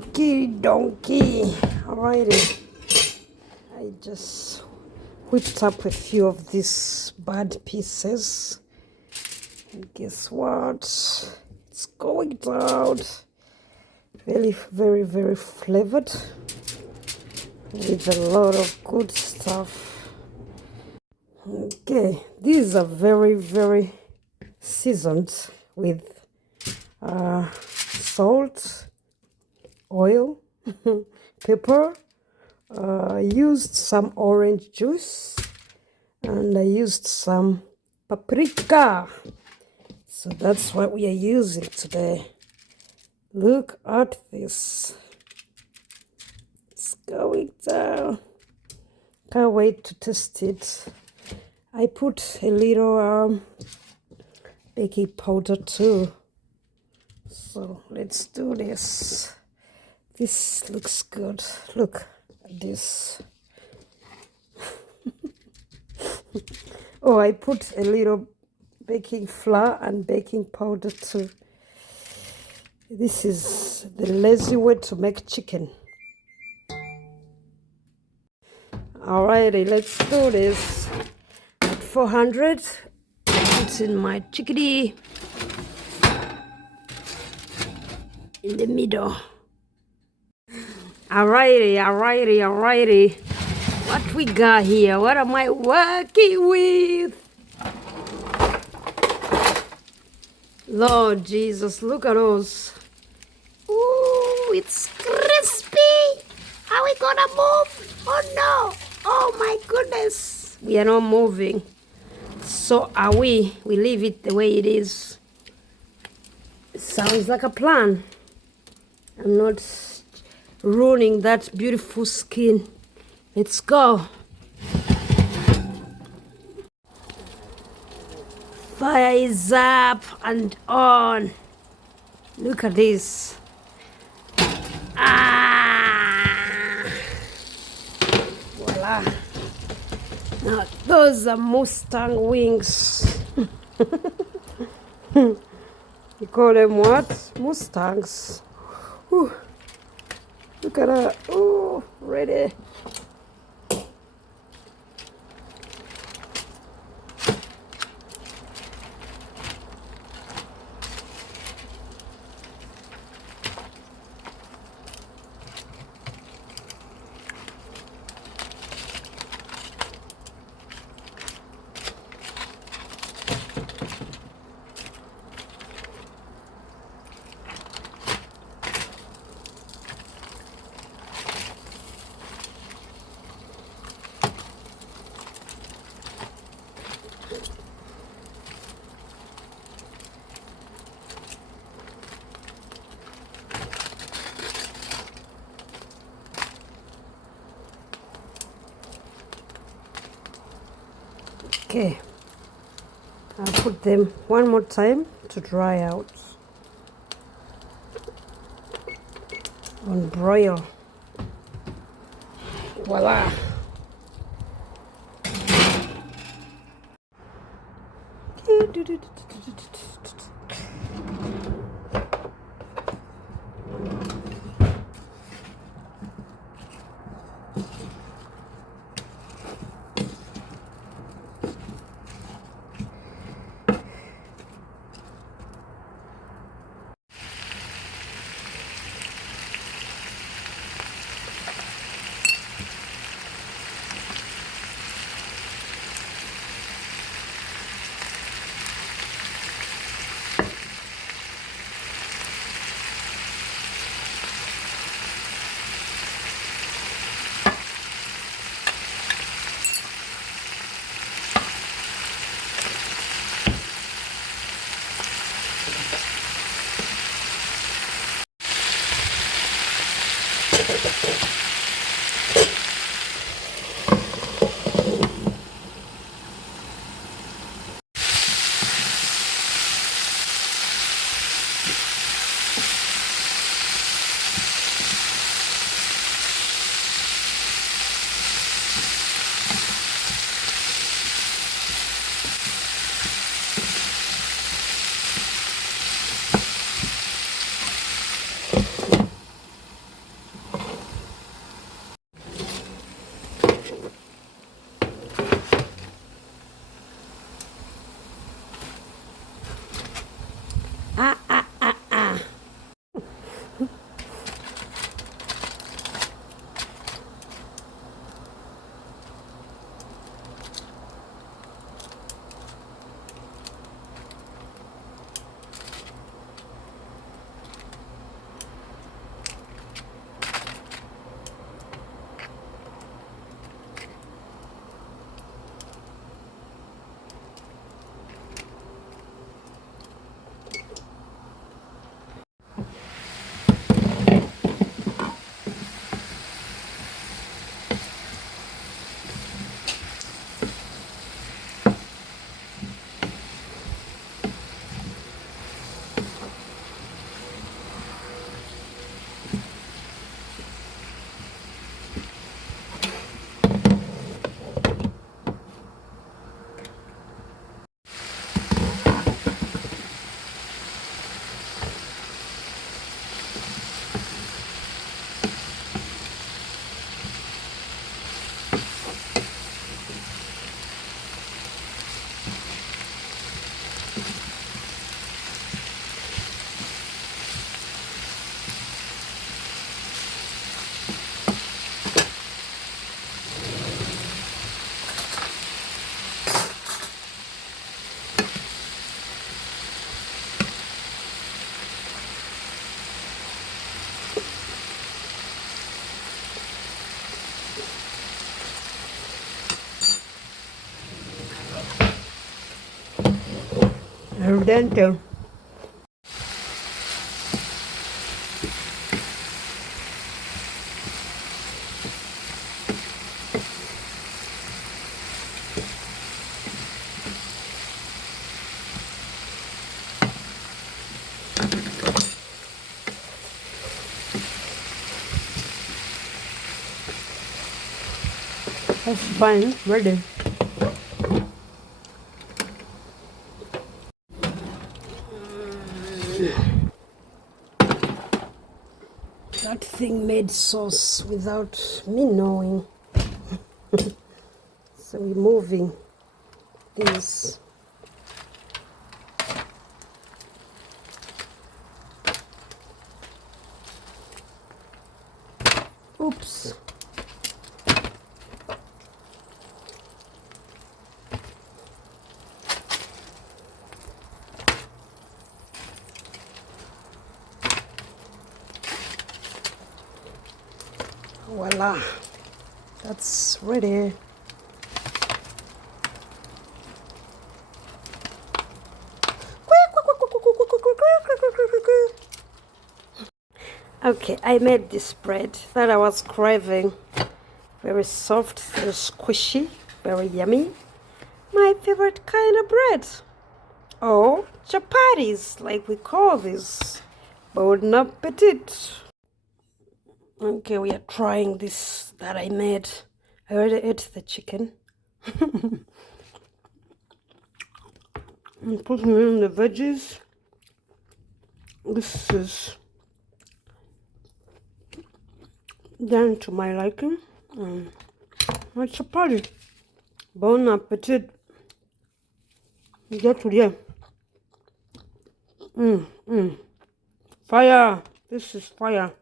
Okay, donkey. Alrighty. I just whipped up a few of these bad pieces. And guess what? It's going down. Really, very, very flavored with a lot of good stuff. Okay, these are very, very seasoned with salt, oil, pepper. I used some orange juice and I used some paprika. So that's what we are using today. Look at this. It's going down. Can't wait to taste it. I put a little baking powder too. So let's do this. This looks good. Look at this. Oh, I put a little baking flour and baking powder too. This is the lazy way to make chicken. Alrighty, let's do this. At 400, put in my chickadee in the middle. Alrighty. What we got here? What am I working with? Lord Jesus, look at those. Ooh, it's crispy. Are we gonna move? Oh no. Oh my goodness. We are not moving. So are we. We leave it the way it is. Sounds like a plan. I'm not ruining that beautiful skin. Let's go. Fire is up and on. Look at this. Voila. Now those are Mustang wings. You call them what? Mustangs. Whew. Look at that. Oh, ready. Okay, I'll put them one more time to dry out on broil. Voila. al dente. That's fine, ready. That thing made sauce without me knowing. So we're moving this. Oops. Voila, that's ready. Okay, I made this bread that I was craving. Very soft, very squishy, very yummy. My favorite kind of bread. Oh, chapatis, like we call this. Bon appetit. Okay, we are trying this that I made. I already ate the chicken. I'm putting in the veggies. This is done to my liking. My chapati. Bon appetit. Get to there. Fire. This is fire.